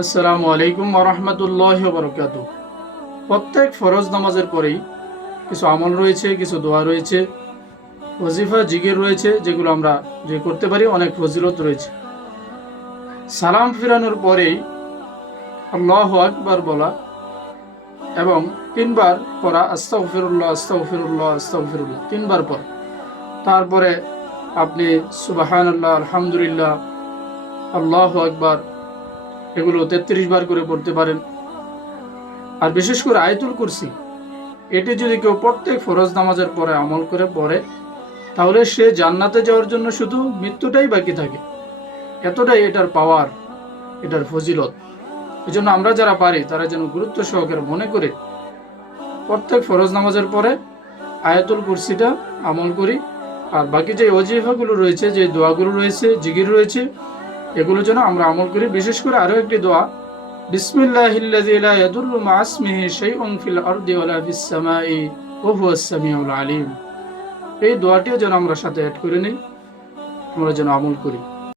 আসসালামু আলাইকুম ওয়া রাহমাতুল্লাহি ওয়া বারাকাতুহু। প্রত্যেক ফরজ নামাজের পরেই কিছু আমল রয়েছে, কিছু দোয়া রয়েছে, ওয়াজিফা জিকির রয়েছে, যেগুলো আমরা করতে পারি। অনেক ফজিলত রয়েছে। সালাম ফিরানোর পরেই আল্লাহু আকবার বলা এবং তিনবার পড়া, আস্তাগফিরুল্লাহ আস্তাগফিরুল্লাহ আস্তাগফিরুল্লাহ তিনবার পর। তারপরে আপনি সুবহানাল্লাহ, আলহামদুলিল্লাহ, আল্লাহু আকবার এগুলো 33 বার করে পড়তে পারেন। আর বিশেষ করে আয়াতুল কুরসি, এটি যদি কেউ প্রত্যেক ফরজ নামাজের পরে আমল করে পড়ে, তাহলে সে জান্নাতে যাওয়ার জন্য শুধু মৃত্যুটাই বাকি থাকে। এতটাই এটার পাওয়ার, এটার ফজিলত। এই জন্য আমরা যারা পারি তারা যেন গুরুত্ব সহকারে মনে করে প্রত্যেক ফরজ নামাজের পরে আয়াতুল কুরসিটা আমল করি। আর বাকি যে ওয়াজিফাগুলো রয়েছে, যে দোয়াগুলো রয়েছে, জিকির রয়েছে, এগুলো যেন আমরা আমল করি। বিশেষ করে আরও একটি দোয়া, বিসমিল্লাহিল্লাযী লা ইয়াদুররু মা ইসমিহি শাইউন ফিল আরদি ওয়ালা ফিস সামাই ওয়া হুয়াস সামিউল আলিম। এই দোয়াটিও যেন আমরা সাথে অ্যাড করে নিই, আমরা যেন আমল করি।